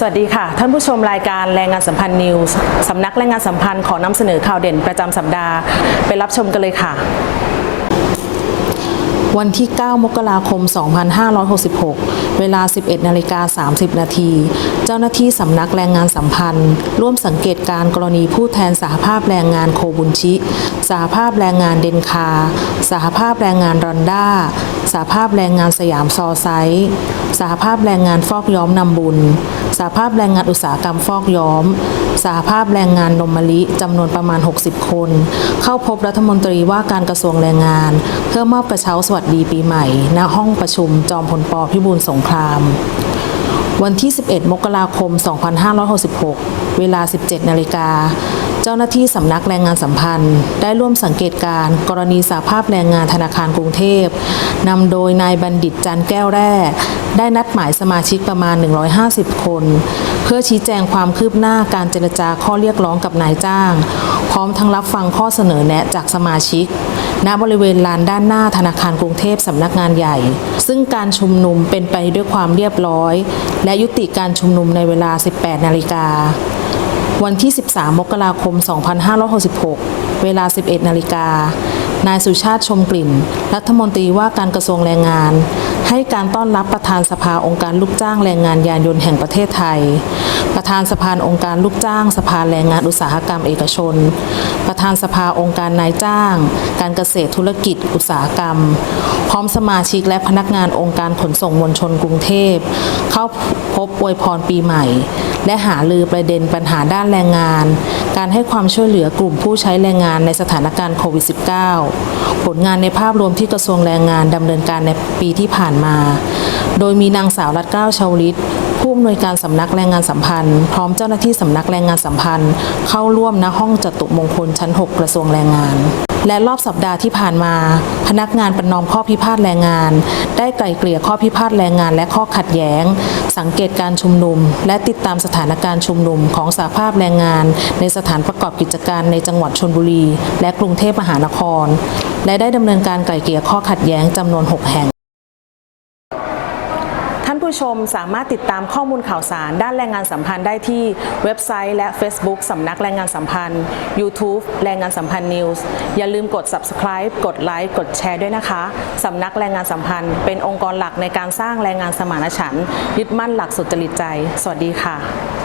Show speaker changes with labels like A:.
A: สวัสดีค่ะ ท่านผู้ชมรายการแรงงานสัมพันธ์นิวส์สำนักแรงงานสัมพันธ์ขอนำเสนอข่าวเด่นประจำสัปดาห์ ไปรับชมกันเลยค่ะ วันที่ 9 มกราคม 2566 เวลา 11นาฬิกา30 นาที เจ้าหน้าที่สำนักแรงงานสัมพันธ์ ร่วมสังเกตการณ์กรณีผู้แทนสหภาพแรงงานโคบุญชิ สหภาพแรงงานเดนคา สหภาพแรงงานรอนด้า สหภาพแรงงานสยามซอไซต์สหภาพแรงงานฟอกย้อมนำบุญสหภาพแรงงานอุตสาหกรรมฟอกย้อมสหภาพแรงงานนมมะลิจำนวนประมาณ 60 คน เข้าพบรัฐมนตรีว่าการกระทรวงแรงงาน เพื่อมอบกระเช้าสวัสดีปีใหม่ณห้องประชุมจอมพลปพิบูลสงคราม วันที่ 11 มกราคม 2566 เวลา 17 นาฬิกา เจ้าหน้าที่สำนักแรงงานสัมพันธ์ ได้ร่วมสังเกตการณ์กรณีสาภาพแรงงานธนาคารกรุงเทพนำโดยนายบัณฑิตจันแก้วแร่ได้นัดหมายสมาชิกประมาณ 150 คน เพื่อชี้แจงความคืบหน้าการเจรจาข้อเรียกร้องกับนายจ้าง พร้อมทั้งรับฟังข้อเสนอแนะจากสมาชิก ณบริเวณลานด้านหน้าธนาคารกรุงเทพสำนักงานใหญ่ ซึ่งการชุมนุมเป็นไปด้วยความเรียบร้อย และยุติการชุมนุมในเวลา 18 นาฬิกา วันที่ 13 มกราคม 2566 เวลา 11 นาฬิกา นายสุชาติชมกลิ่น รัฐมนตรีว่าการกระทรวงแรงงาน ให้การต้อนรับประธานสภาองค์การลูกจ้างแรงงานยานยนต์แห่งประเทศไทย ประธานสภาองค์การลูกจ้าง สภาแรงงานอุตสาหกรรมเอกชน ประธานสภาองค์การนายจ้าง การเกษตรธุรกิจ อุตสาหกรรม พร้อมสมาชิกและพนักงานองค์การขนส่งมวลชนกรุงเทพ เข้าพบอวยพรปีใหม่ และหาลือประเด็นปัญหาด้านแรงงาน การให้ความช่วยเหลือกลุ่มผู้ใช้แรงงานในสถานการณ์โควิด -19 ผลงานในภาพรวมที่กระทรวงแรงงานดำเนินการในปีที่ผ่านมา โดยมีนางสาวรัตเกล้าชาวลิต ผู้อำนวยการสำนักแรงงานสัมพันธ์ พร้อมเจ้าหน้าที่สำนักแรงงานสัมพันธ์ เข้าร่วมณห้องจตุมงคลชั้น 6 กระทรวงแรงงานและรอบสัปดาห์ที่ผ่านมา พนักงานประนอมข้อพิพาทแรงงาน ได้ไกล่เกลี่ยข้อพิพาทแรงงานและข้อขัดแย้ง สังเกตการชุมนุม และติดตามสถานการณ์ชุมนุมของสาภาพแรงงาน ในสถานประกอบกิจการในจังหวัดชนบุรี และกรุงเทพมหานคร และได้ดำเนินการไกล่เกลี่ยข้อขัดแย้งจำนวน 6 แห่ง ผู้ชมสามารถติดตามข้อมูลข่าวสาร ด้านแรงงานสัมพันธ์ได้ที่เว็บไซต์และ Facebook สำนักแรงงานสัมพันธ์ YouTube แรงงานสัมพันธ์นิวส์อย่าลืมกด subscribe กดไลค์กดแชร์ด้วยนะคะสำนักแรงงานสัมพันธ์ เป็นองค์กรหลักในการสร้างแรงงานสมานฉันท์ยึดมั่นหลักสุจริตใจ สวัสดีค่ะ